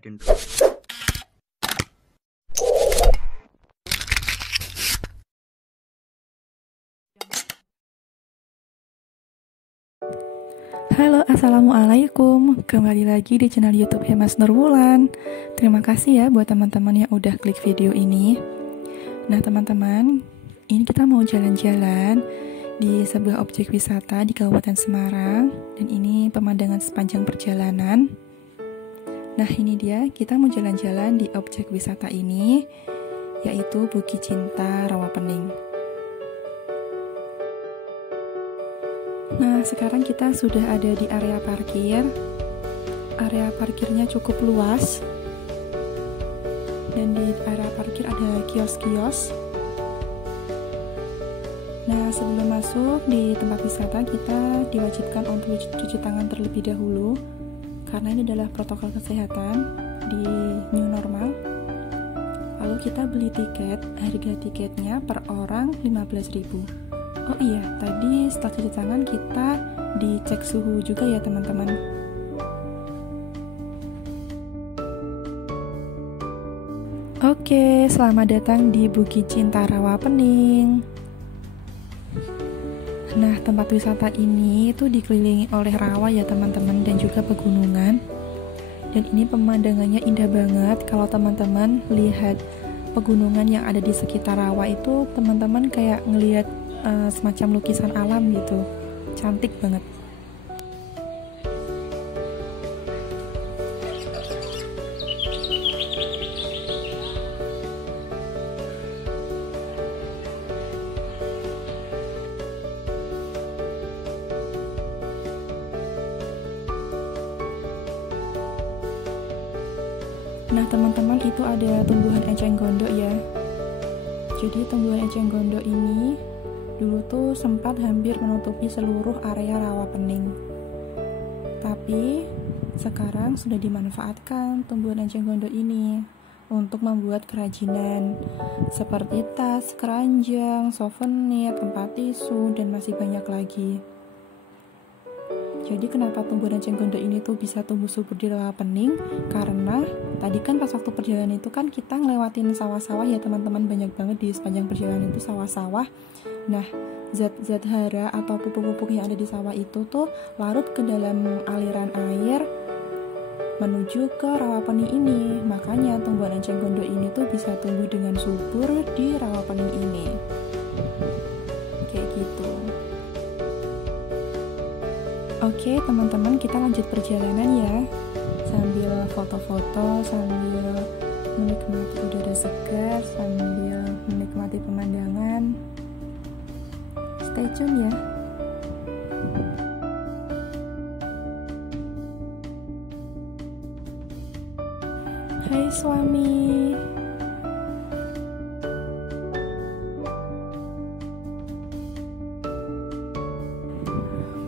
Halo, assalamualaikum. Kembali lagi di channel YouTube Hemas Nurwulan. Terima kasih ya buat teman-teman yang udah klik video ini. Nah, teman-teman, ini kita mau jalan-jalan di sebuah objek wisata di Kabupaten Semarang, dan ini pemandangan sepanjang perjalanan. Nah, ini dia, kita mau jalan-jalan di objek wisata ini, yaitu Bukit Cinta Rawapening. Nah, sekarang kita sudah ada di area parkir. Area parkirnya cukup luas, dan di area parkir ada kios-kios. Nah, sebelum masuk di tempat wisata, kita diwajibkan untuk cuci tangan terlebih dahulu, karena ini adalah protokol kesehatan di new normal. Lalu kita beli tiket, harga tiketnya per orang 15.000. Oh iya, tadi setelah cuci tangan kita dicek suhu juga ya teman-teman. Oke, selamat datang di Bukit Cinta Rawapening. Nah, tempat wisata ini itu dikelilingi oleh rawa ya teman-teman, dan juga pegunungan. Dan ini pemandangannya indah banget. Kalau teman-teman lihat pegunungan yang ada di sekitar rawa itu, teman-teman kayak ngelihat semacam lukisan alam gitu, cantik banget. Nah teman-teman, itu ada tumbuhan eceng gondok ya. Jadi tumbuhan eceng gondok ini dulu tuh sempat hampir menutupi seluruh area Rawapening. Tapi sekarang sudah dimanfaatkan tumbuhan eceng gondok ini untuk membuat kerajinan seperti tas, keranjang, souvenir, tempat tisu, dan masih banyak lagi. Jadi kenapa tumbuhan eceng gondok ini tuh bisa tumbuh subur di Rawapening? Karena tadi kan pas waktu perjalanan itu kan kita ngelewatin sawah-sawah ya teman-teman, banyak banget di sepanjang perjalanan itu sawah-sawah. Nah, zat-zat hara atau pupuk-pupuk yang ada di sawah itu tuh larut ke dalam aliran air menuju ke Rawapening ini. Makanya tumbuhan eceng gondok ini tuh bisa tumbuh dengan subur di Rawapening ini. Kayak gitu. Oke teman-teman, kita lanjut perjalanan ya, sambil foto-foto, sambil menikmati udara segar, sambil menikmati pemandangan. Stay tune ya. Hai suami.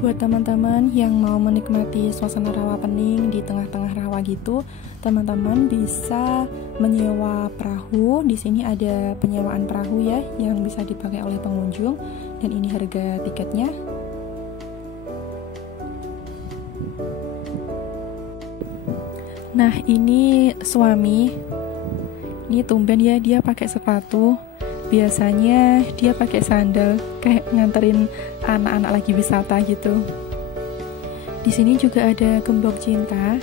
Buat teman-teman yang mau menikmati suasana Rawapening di tengah-tengah rawa gitu, teman-teman bisa menyewa perahu. Di sini ada penyewaan perahu ya yang bisa dipakai oleh pengunjung, dan ini harga tiketnya. Nah, ini suami. Ini tumben ya dia pakai sepatu. Biasanya dia pakai sandal, kayak nganterin anak-anak lagi wisata gitu. Di sini juga ada gembok cinta.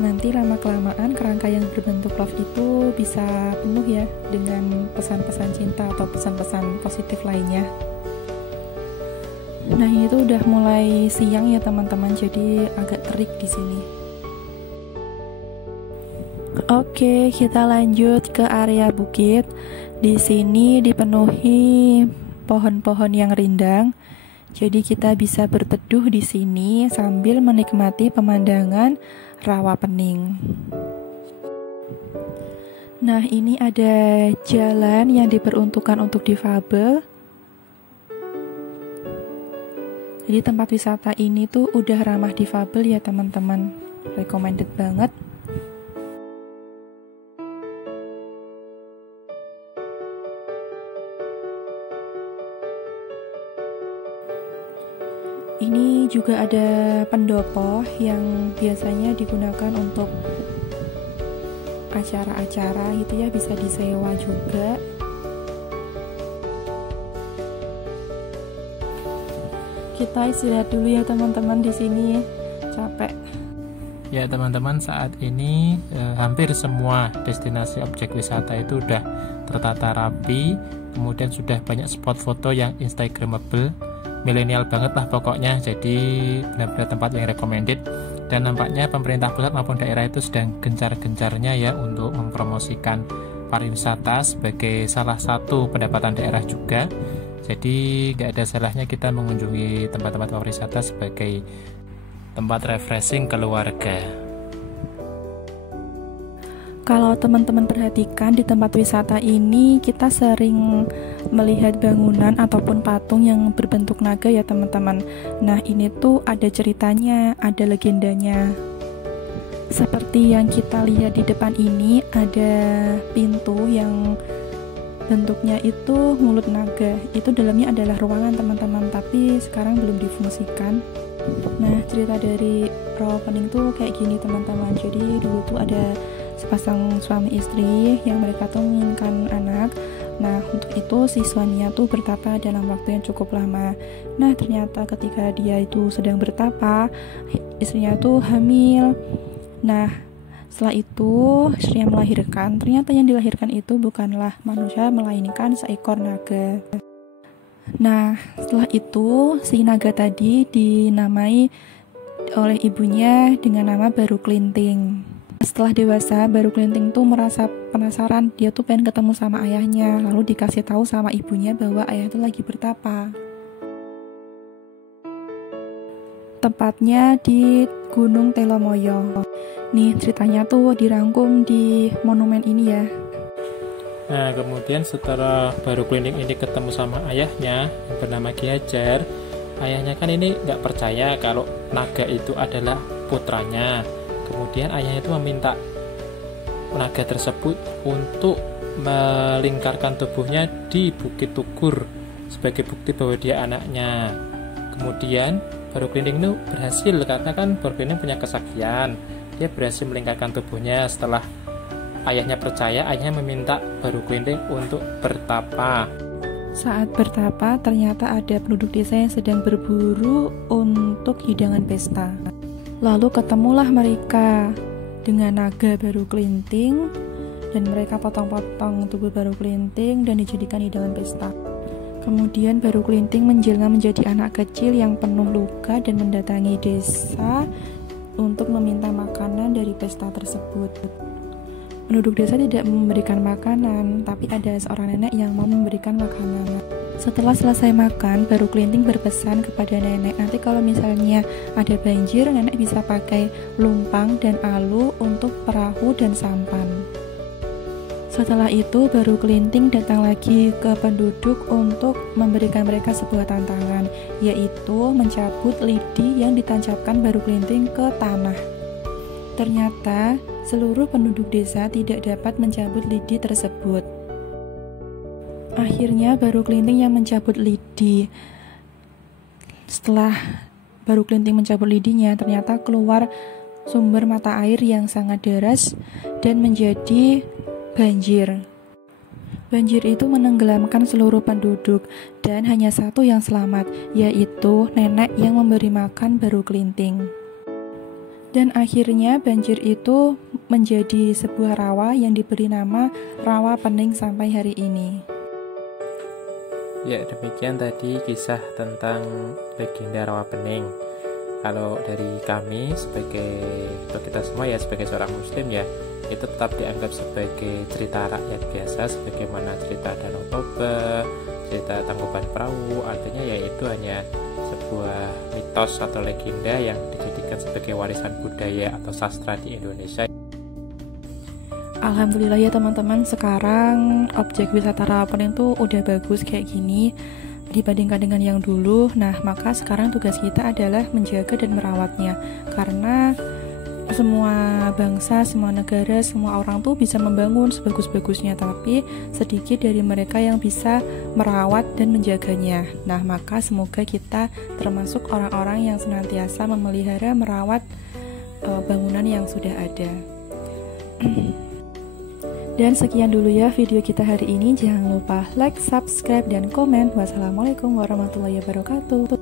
Nanti lama-kelamaan kerangka yang berbentuk love itu bisa penuh ya dengan pesan-pesan cinta atau pesan-pesan positif lainnya. Nah, ini tuh udah mulai siang ya teman-teman, jadi agak terik di sini. Oke, kita lanjut ke area bukit. Di sini dipenuhi pohon-pohon yang rindang. Jadi kita bisa berteduh di sini sambil menikmati pemandangan Rawapening. Nah, ini ada jalan yang diperuntukkan untuk difabel. Jadi tempat wisata ini tuh udah ramah difabel ya teman-teman. Recommended banget. Ini juga ada pendopo yang biasanya digunakan untuk acara-acara gitu ya, bisa disewa juga. Kita istirahat dulu ya teman-teman, di sini capek. Ya teman-teman, saat ini hampir semua destinasi objek wisata itu udah tertata rapi, kemudian sudah banyak spot foto yang instagramable, milenial banget lah pokoknya, jadi benar-benar tempat yang recommended. Dan nampaknya pemerintah pusat maupun daerah itu sedang gencar-gencarnya ya untuk mempromosikan pariwisata sebagai salah satu pendapatan daerah juga. Jadi nggak ada salahnya kita mengunjungi tempat-tempat pariwisata sebagai tempat refreshing keluarga. Kalau teman-teman perhatikan di tempat wisata ini, kita sering melihat bangunan ataupun patung yang berbentuk naga ya teman-teman. Nah ini tuh ada ceritanya, ada legendanya. Seperti yang kita lihat di depan ini, ada pintu yang bentuknya itu mulut naga. Itu dalamnya adalah ruangan teman-teman, tapi sekarang belum difungsikan. Nah cerita dari Rawa Pening tuh kayak gini teman-teman. Jadi dulu tuh ada sepasang suami istri yang mereka tuh menginginkan anak. Nah untuk itu si suaminya tuh bertapa dalam waktu yang cukup lama. Nah ternyata ketika dia itu sedang bertapa, istrinya tuh hamil. Nah setelah itu istrinya melahirkan. Ternyata yang dilahirkan itu bukanlah manusia, melainkan seekor naga. Nah setelah itu si naga tadi dinamai oleh ibunya dengan nama Baru Klinting. Setelah dewasa, Baru Klinting tuh merasa penasaran, dia tuh pengen ketemu sama ayahnya. Lalu dikasih tahu sama ibunya bahwa ayah itu lagi bertapa. Tepatnya di Gunung Telomoyo. Nih ceritanya tuh dirangkum di monumen ini ya. Nah kemudian setelah Baru Klinting ini ketemu sama ayahnya yang bernama Ki Hajar, ayahnya kan ini nggak percaya kalau naga itu adalah putranya. Kemudian ayahnya itu meminta naga tersebut untuk melingkarkan tubuhnya di Bukit Tugur sebagai bukti bahwa dia anaknya. Kemudian Baru Klinting itu berhasil, karena kan Baru Klinting punya kesaktian. Dia berhasil melingkarkan tubuhnya. Setelah ayahnya percaya, ayahnya meminta Baru Klinting untuk bertapa. Saat bertapa, ternyata ada penduduk desa yang sedang berburu untuk hidangan pesta. Lalu ketemulah mereka dengan naga Baru Klinting, dan mereka potong-potong tubuh Baru Klinting dan dijadikan hidangan pesta. Kemudian Baru Klinting menjelma menjadi anak kecil yang penuh luka dan mendatangi desa untuk meminta makanan dari pesta tersebut. Penduduk desa tidak memberikan makanan, tapi ada seorang nenek yang mau memberikan makanan. Setelah selesai makan, Baru Klinting berpesan kepada nenek, nanti kalau misalnya ada banjir, nenek bisa pakai lumpang dan alu untuk perahu dan sampan. Setelah itu, Baru Klinting datang lagi ke penduduk untuk memberikan mereka sebuah tantangan, yaitu mencabut lidi yang ditancapkan Baru Klinting ke tanah. Ternyata, seluruh penduduk desa tidak dapat mencabut lidi tersebut. Akhirnya Baru Klinting yang mencabut lidi. Setelah Baru Klinting mencabut lidinya, ternyata keluar sumber mata air yang sangat deras dan menjadi banjir. Banjir itu menenggelamkan seluruh penduduk dan hanya satu yang selamat, yaitu nenek yang memberi makan Baru Klinting. Dan akhirnya banjir itu menjadi sebuah rawa yang diberi nama Rawa Pening sampai hari ini. Ya demikian tadi kisah tentang legenda Rawa Pening. Kalau dari kami atau kita semua ya sebagai seorang muslim ya, itu tetap dianggap sebagai cerita rakyat biasa, sebagaimana cerita Danau Toba, cerita Tangkuban Perahu. Artinya ya itu hanya sebuah mitos atau legenda yang dijadikan sebagai warisan budaya atau sastra di Indonesia. Alhamdulillah ya teman-teman, sekarang objek wisata Rawa Pening tuh udah bagus kayak gini dibandingkan dengan yang dulu. Nah maka sekarang tugas kita adalah menjaga dan merawatnya, karena semua bangsa, semua negara, semua orang tuh bisa membangun sebagus-bagusnya, tapi sedikit dari mereka yang bisa merawat dan menjaganya. Nah maka semoga kita termasuk orang-orang yang senantiasa memelihara, merawat bangunan yang sudah ada. Dan sekian dulu ya video kita hari ini. Jangan lupa like, subscribe, dan komen. Wassalamualaikum warahmatullahi wabarakatuh.